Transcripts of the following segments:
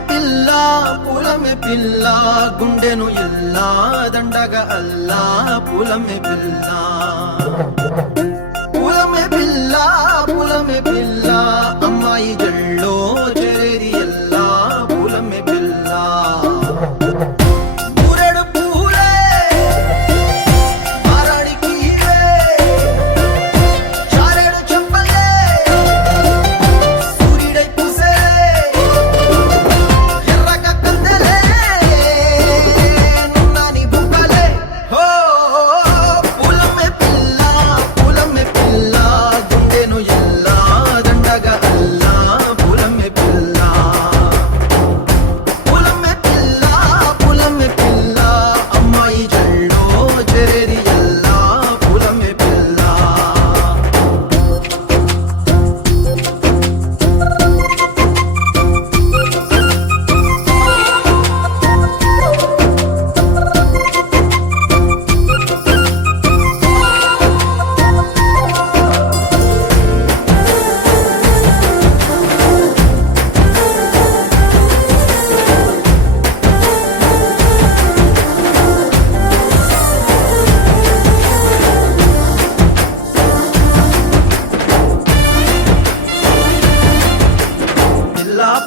పూలమే పిల్ల గుండెను ఎల్లా దండగా అల్లా పూలమే పిల్ల పూలమే పిల్ల అమ్మాయి జల్లో చేరేది ఎల్లా పూలమే పిల్ల ఊరెడు పూలే మారాడికి చారెడు చెప్పలే సూర్యుడై పూసే ఎర్రగా కందలే నున్నాని బుక్కలే హో పూలమే పిల్ల గుండెను ఎల్లా దండగా అల్లా పూలమే పిల్ల అమ్మాయి జల్లో చేరేది ఎల్లా పూలమే పిల్ల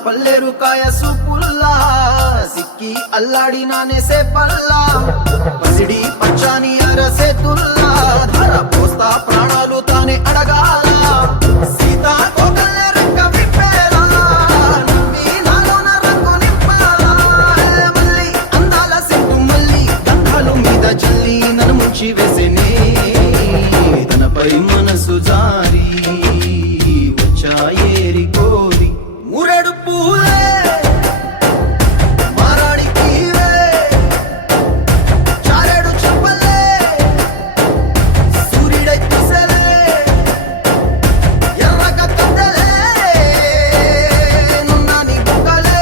పల్లేరు కాయ సూపుల్లా సిక్కి అల్లాడి నానేసే పల్లా పసిడి పచ్చాని అరసే తుల్లా ధర పోస్తా ప్రాణాలు తానే అడగాల సీతా కోకల్లే రెక్క విప్పేలా నవ్వి నాలోన రంగు నింపాలా మళ్ళీ అందాల సింటు మళ్ళీ గంధాలు మీద జల్లి నన్ను ముంచి వేసేనే తనపై మనసు జారి వచ్చాయేరి కోరి ఊరెడు పూలే మారాడికి చారెడు చెప్పలే సూర్యుడై పూసలే ఎర్రగా కందలే నున్నాని బుక్కలే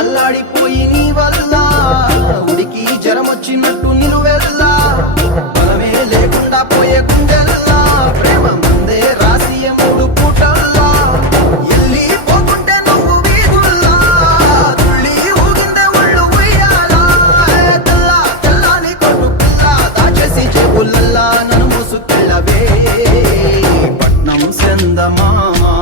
అల్లాడిపోయి నీ వల్ల ఉడికి జ్వరమొచ్చినట్టు నిలువెల్లా బలమే లేకుండా పోయే గుండెల్లా ప్రేమ ముందే రాసియ మూడు పూటల్లా ఎల్లి పోకుంటే నువ్వు వీధుల్లా తుళ్ళి ఊగిందే ఒళ్ళు ఉయ్యాలా తెల్లాని కొట్టు పిల్ల దాచేసి చెవులల్లా నన్ను మూసుకెళ్ళవే పట్నం సెందమామా